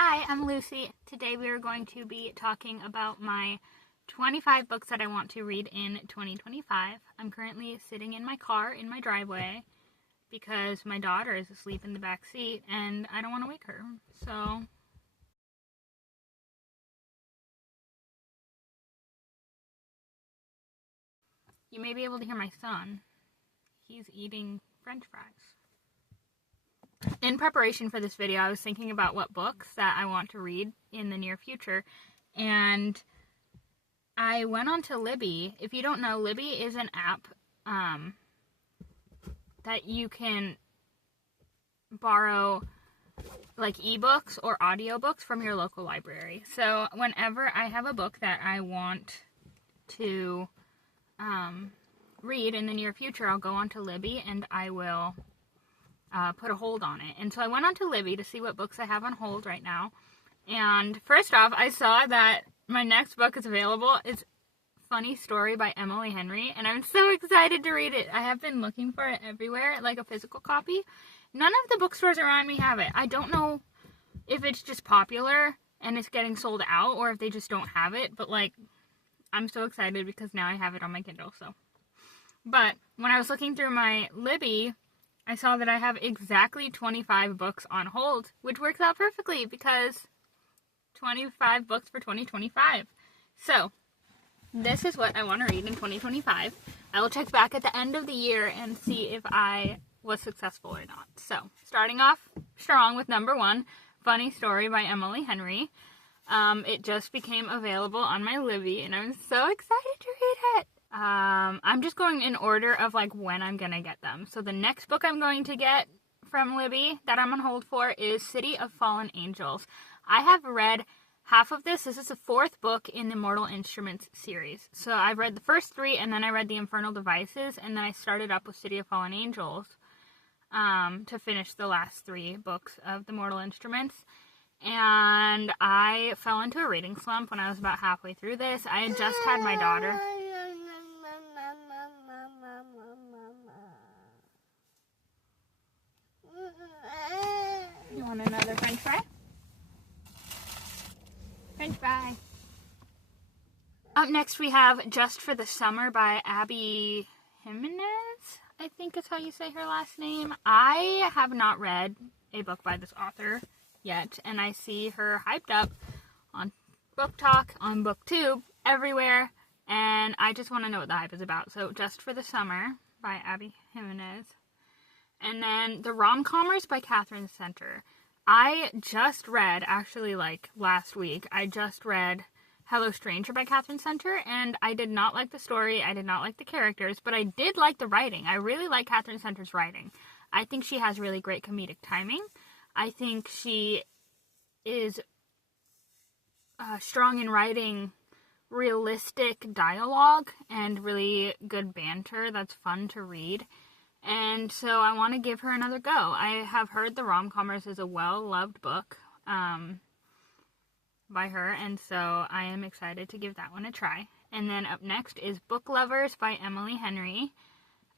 Hi, I'm Lucy. Today we are going to be talking about my 25 books that I want to read in 2025. I'm currently sitting in my car in my driveway because my daughter is asleep in the back seat and I don't want to wake her. So you may be able to hear my son. He's eating French fries. In preparation for this video, I was thinking about what books that I want to read in the near future, and I went on to Libby. If you don't know, Libby is an app that you can borrow like ebooks or audiobooks from your local library. So whenever I have a book that I want to read in the near future, I'll go onto Libby and I will put a hold on it. And so I went onto Libby to see what books I have on hold right now. And first off, I saw that my next book is available. It's Funny Story by Emily Henry, and I'm so excited to read it. I have been looking for it everywhere, like a physical copy. None of the bookstores around me have it. I don't know if it's just popular and it's getting sold out, or if they just don't have it, but like, I'm so excited because now I have it on my Kindle, so. But when I was looking through my Libby, I saw that I have exactly 25 books on hold, which works out perfectly because 25 books for 2025. So, this is what I want to read in 2025. I will check back at the end of the year and see if I was successful or not. So, starting off strong with number 1, Funny Story by Emily Henry. It just became available on my Libby, and I'm so excited to read it. I'm just going in order of like when I'm gonna get them. So the next book I'm going to get from Libby that I'm on hold for is City of Fallen Angels. I have read half of this. This is the 4th book in the Mortal Instruments series. So I've read the first 3, and then I read the Infernal Devices, and then I started up with City of Fallen Angels to finish the last 3 books of the Mortal Instruments. And I fell into a reading slump when I was about halfway through this. I had just had my daughter. You want another French fry? French fry. Up next we have Just for the Summer by Abby Jimenez, I think is how you say her last name. I have not read a book by this author yet, and I see her hyped up on Book Talk, on BookTube, everywhere, and I just want to know what the hype is about. So Just for the Summer by Abby Jimenez. And then The Rom-Commers by Catherine Center. I just read, actually like last week, I just read Hello Stranger by Catherine Center, and I did not like the story, I did not like the characters, but I did like the writing. I really like Catherine Center's writing. I think she has really great comedic timing. I think she is strong in writing realistic dialogue and really good banter that's fun to read. And so I want to give her another go. I have heard The Rom-Commers is a well-loved book by her, and so I am excited to give that one a try. And then up next is Book Lovers by Emily Henry.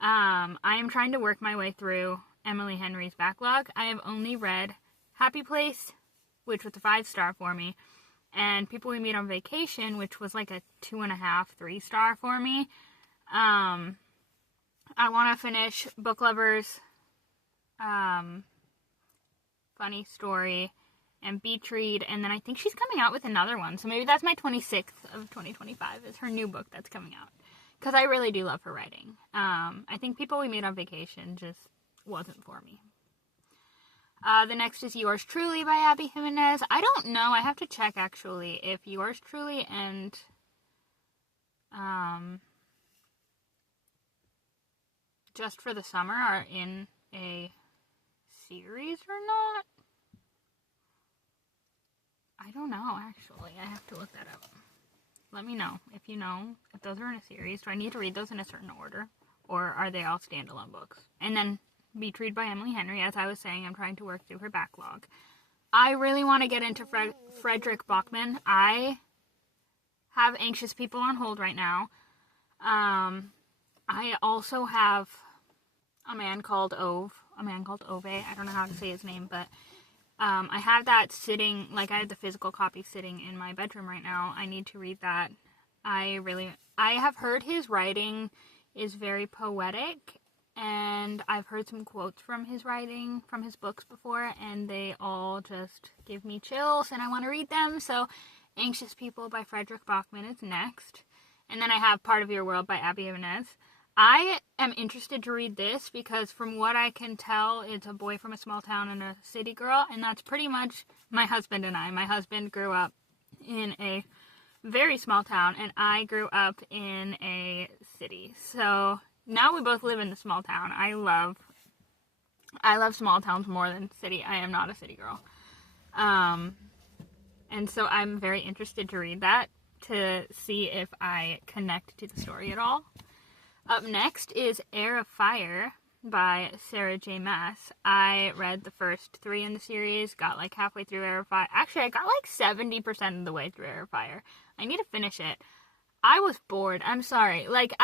I am trying to work my way through Emily Henry's backlog. I have only read Happy Place, which was a 5-star for me, and People We Meet on Vacation, which was like a 2.5, 3-star for me. I want to finish Book Lovers, Funny Story, and Beach Read, and then I think she's coming out with another one, so maybe that's my 26th of 2025 is her new book that's coming out, because I really do love her writing. I think People We Meet on Vacation just wasn't for me. The next is Yours Truly by Abby Jimenez. I don't know, I have to check actually if Yours Truly and Just for the Summer are in a series or not. I don't know, actually. I have to look that up. Let me know if you know if those are in a series. Do I need to read those in a certain order? Or are they all standalone books? And then Beach Read by Emily Henry. As I was saying, I'm trying to work through her backlog. I really want to get into Frederick Bachman. I have Anxious People on hold right now. I also have A Man Called Ove. I don't know how to say his name, but I have that sitting, like I have the physical copy sitting in my bedroom right now. I need to read that. I have heard his writing is very poetic, and I've heard some quotes from his writing, from his books before, and they all just give me chills, and I want to read them. So Anxious People by Frederick Bachman is next. And then I have Part of Your World by Abby Jimenez. I am interested to read this because from what I can tell, it's a boy from a small town and a city girl, and that's pretty much my husband and I. My husband grew up in a very small town, and I grew up in a city. So now we both live in the small town. I love small towns more than city. I am not a city girl. And so I'm very interested to read that to see if I connect to the story at all. Up next is Heir of Fire by Sarah J. Maas. I read the first 3 in the series, got like halfway through Heir of Fire. Actually, I got like 70% of the way through Heir of Fire. I need to finish it. I was bored. I'm sorry. Like,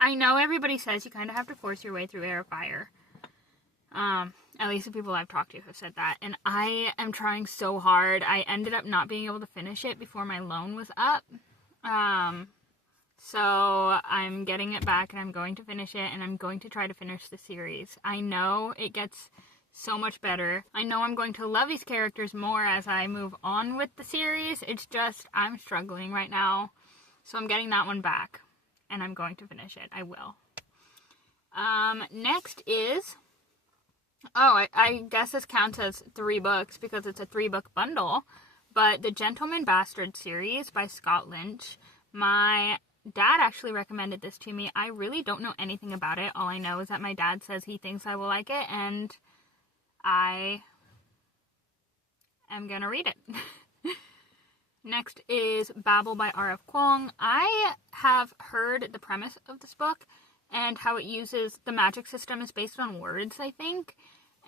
I know everybody says you kind of have to force your way through Heir of Fire. At least the people I've talked to have said that. And I am trying so hard. I ended up not being able to finish it before my loan was up. So I'm getting it back and I'm going to finish it and I'm going to try to finish the series. I know it gets so much better. I know I'm going to love these characters more as I move on with the series. It's just, I'm struggling right now. So I'm getting that one back and I'm going to finish it. I will. Next is, I guess this counts as 3 books because it's a 3-book bundle, but The Gentleman Bastard series by Scott Lynch. My dad actually recommended this to me. I really don't know anything about it. All I know is that my dad says he thinks I will like it, and I am gonna read it. Next is Babel by R.F. Kuang. I have heard the premise of this book and how it uses the magic system is based on words, I think.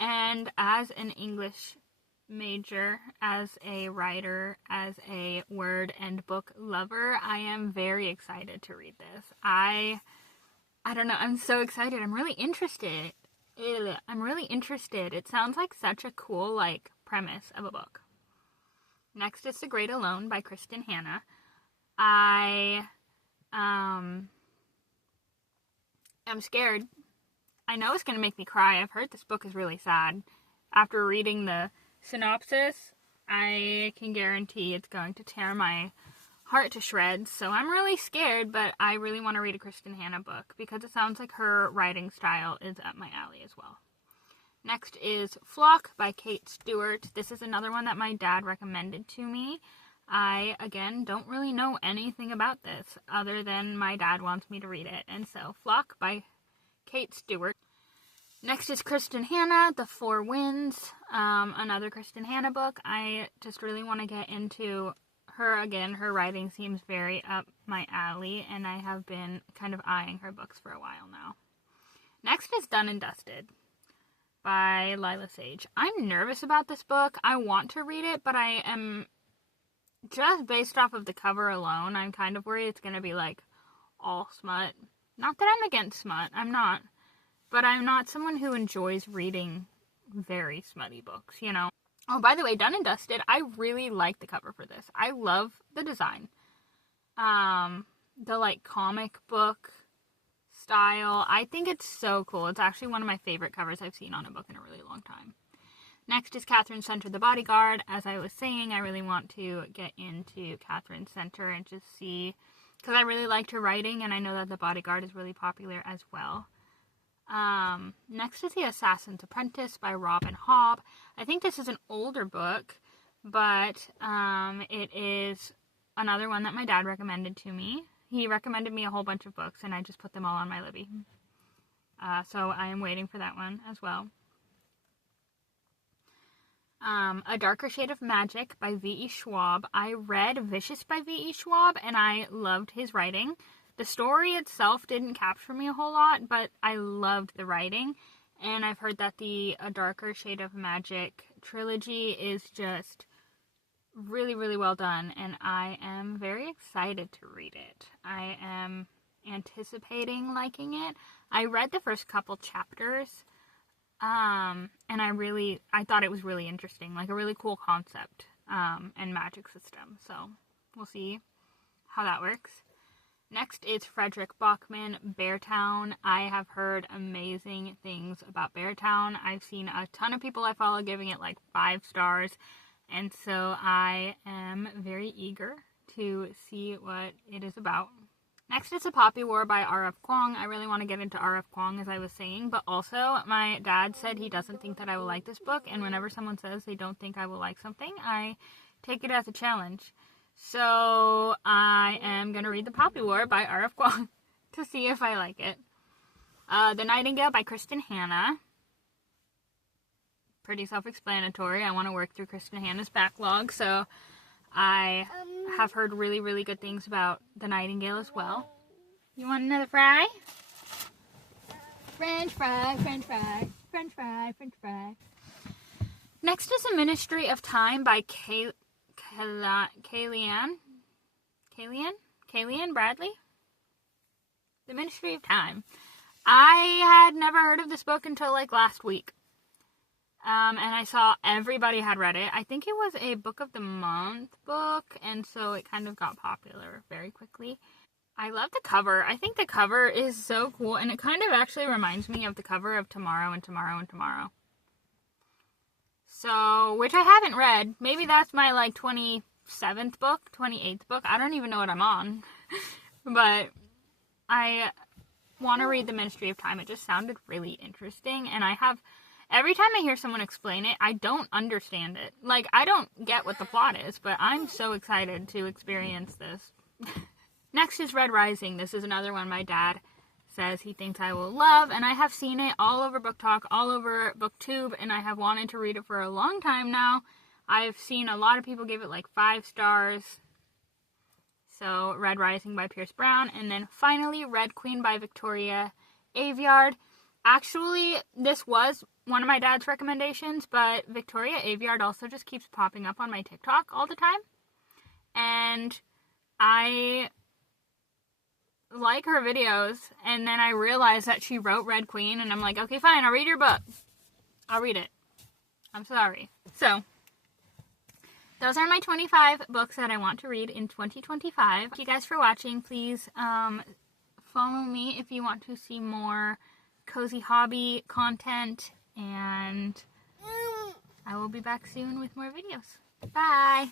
And as an English major, as a writer, as a word and book lover, I am very excited to read this. I don't know, I'm so excited. I'm really interested. It sounds like such a cool, like, premise of a book. Next is The Great Alone by Kristen Hanna. I am scared. I know it's going to make me cry. I've heard this book is really sad. After reading the synopsis, I can guarantee it's going to tear my heart to shreds. So I'm really scared, but I really want to read a Kristen Hanna book because it sounds like her writing style is up my alley as well. Next is Flock by Kate Stewart. This is another one that my dad recommended to me. I, again, don't really know anything about this other than my dad wants me to read it. And so, Flock by Kate Stewart. Next is Kristen Hanna, The Four Winds, another Kristen Hanna book. I just really want to get into her again. Her writing seems very up my alley, and I have been kind of eyeing her books for a while now. Next is Done and Dusted by Lila Sage. I'm nervous about this book. I want to read it, but I am, just based off of the cover alone, I'm kind of worried it's going to be like all smut. Not that I'm against smut, I'm not. But I'm not someone who enjoys reading very smutty books, you know. Oh, by the way, Done and Dusted, I really like the cover for this. I love the design. The, like, comic book style. I think it's so cool. It's actually one of my favorite covers I've seen on a book in a really long time. Next is Catherine Center, The Bodyguard. As I was saying, I really want to get into Catherine Center and just see, because I really liked her writing, and I know that The Bodyguard is really popular as well. Next is The Assassin's Apprentice by Robin Hobb. I think this is an older book, but it is another one that my dad recommended to me. He recommended me a whole bunch of books, and I just put them all on my Libby. So I am waiting for that one as well. A Darker Shade of Magic by V.E. Schwab. I read Vicious by V.E. Schwab, and I loved his writing. The story itself didn't capture me a whole lot, but I loved the writing. And I've heard that the A Darker Shade of Magic trilogy is just really, really well done, and I am very excited to read it. I am anticipating liking it. I read the first couple chapters And I thought it was really interesting, like a really cool concept, and magic system. So we'll see how that works. Next is Frederick Bachman, Beartown. I have heard amazing things about Beartown. I've seen a ton of people I follow giving it like 5 stars. And so I am very eager to see what it is about. Next is A Poppy War by R.F. Kuang. I really want to get into R.F. Kuang, as I was saying, but also my dad said he doesn't think that I will like this book, and whenever someone says they don't think I will like something, I take it as a challenge. So I am going to read The Poppy War by R.F. Kuang to see if I like it. The Nightingale by Kristen Hanna. Pretty self-explanatory. I want to work through Kristen Hanna's backlog, so I have heard really, really good things about The Nightingale as well. You want another fry? French fry, French fry, French fry, French fry. Next is A Ministry of Time by Kalian Bradley? The Ministry of Time. I had never heard of this book until like last week. And I saw everybody had read it. I think it was a book of the month book, and so it kind of got popular very quickly. I love the cover. I think the cover is so cool, and it kind of actually reminds me of the cover of Tomorrow and Tomorrow and Tomorrow. So, which I haven't read. Maybe that's my like 27th book, 28th book. I don't even know what I'm on. But I want to read The Ministry of Time. It just sounded really interesting, and every time I hear someone explain it, I don't understand it. Like, I don't get what the plot is, but I'm so excited to experience this. Next is Red Rising. This is another one my dad says he thinks I will love, and I have seen it all over Book Talk, all over BookTube, and I have wanted to read it for a long time now. I've seen a lot of people give it like 5 stars. So, Red Rising by Pierce Brown, and then finally Red Queen by Victoria Aveyard. Actually, this was one of my dad's recommendations, but Victoria Aveyard also just keeps popping up on my TikTok all the time. And I like her videos, and then I realized that she wrote Red Queen, and I'm like, okay, fine, I'll read your book. I'll read it. I'm sorry. So, those are my 25 books that I want to read in 2025. Thank you guys for watching. Please follow me if you want to see more cozy hobby content, and I will be back soon with more videos. Bye!